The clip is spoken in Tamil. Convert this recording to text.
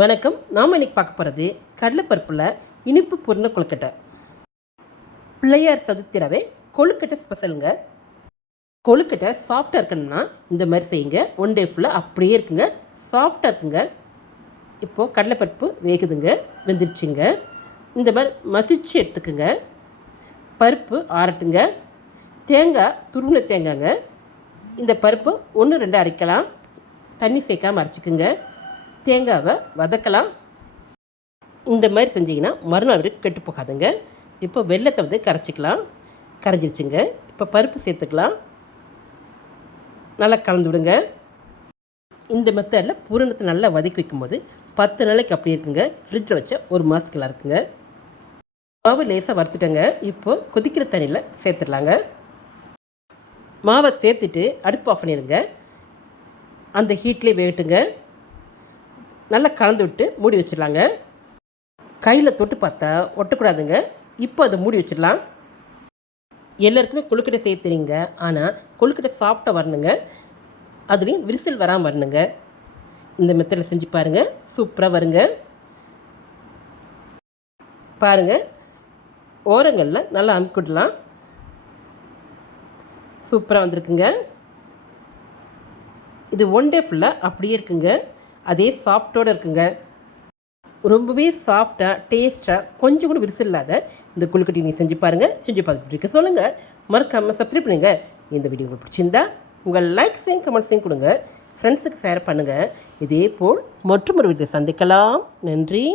வணக்கம். நாம் இன்றைக்கி பார்க்க போகிறது கடலைப்பருப்பில் இனிப்பு பூர்ண கொழுக்கட்டை. பிள்ளையார் சதுத்திரவே கொழுக்கட்டை ஸ்பெஷலுங்க. கொழுக்கட்டை சாஃப்டாக இருக்கணும்னா இந்த மாதிரி செய்யுங்க. ஒன் டே ஃபுல்லாக அப்படியே இருக்குங்க. சாஃப்டாக இருக்குங்க. இப்போது கடலைப்பருப்பு வேகுதுங்க. வெந்துருச்சுங்க. இந்த மாதிரி மசிச்சு எடுத்துக்குங்க. பருப்பு ஆறட்டுங்க. தேங்காய் துருவின தேங்காய்ங்க. இந்த பருப்பு ஒன்று ரெண்டு அரைக்கலாம். தண்ணி சேர்க்காம அரைச்சிக்குங்க. தேங்காவை வதக்கலாம். இந்த மாதிரி செஞ்சிங்கன்னா மறுநாள் வரைக்கும் கெட்டு போகாதுங்க. இப்போ வெள்ளத்தை வந்து கரைச்சிக்கலாம். கரைஞ்சிருச்சுங்க. இப்போ பருப்பு சேர்த்துக்கலாம். நல்லா கலந்து விடுங்க. இந்த மெத்தடில் பூரணத்தை நல்லா வதக்கி வைக்கும்போது பத்து நாளைக்கு அப்படி இருக்குங்க. ஃப்ரிட்ஜில் வச்ச ஒரு மாதத்துக்குலாம் இருக்குங்க. மாவு லேசாக வறுத்துட்டேங்க. இப்போது கொதிக்கிற தண்ணியில் சேர்த்துடலாங்க. மாவை சேர்த்துட்டு அடுப்பு ஆஃப் பண்ணிடுங்க. அந்த ஹீட்லேயே வேகட்டுங்க. நல்லா கலந்து விட்டு மூடி வச்சிடலாங்க. கையில் தொட்டு பார்த்தா ஒட்டக்கூடாதுங்க. இப்போ அதை மூடி வச்சிடலாம். எல்லாருக்குமே கொழுக்கட்டை செய்ய தெரியுங்க. ஆனால் கொழுக்கட்டை சாஃப்டாக வரணுங்க. அதுலேயும் விரிசல் வராமல் வரணுங்க. இந்த மெத்தடில் செஞ்சு பாருங்கள் சூப்பராக வருங்க. பாருங்கள் ஓரங்களில் நல்லா அமுக்கிடலாம் சூப்பராக வந்திருக்குங்க. இது ஒன் டே ஃபுல்லாக அப்படியே இருக்குங்க. அதே சாஃப்டோடு இருக்குங்க. ரொம்பவே சாஃப்டாக டேஸ்ட்டாக கொஞ்சம் கூட விரிசல் இல்லாத இந்த கொழுக்கட்டை நீங்கள் செஞ்சு பாருங்கள் செஞ்சு பார்த்துட்டு சொல்லுங்கள் மறக்காமல் சப்ஸ்கிரைப் பண்ணுங்கள் இந்த வீடியோ உங்களுக்கு பிடிச்சிருந்தா உங்கள் லைக்ஸையும் கமெண்ட்ஸையும் கொடுங்க. ஃப்ரெண்ட்ஸுக்கு ஷேர் பண்ணுங்கள் இதே போல் மற்றும் ஒரு வீட்டில் சந்திக்கலாம். நன்றி.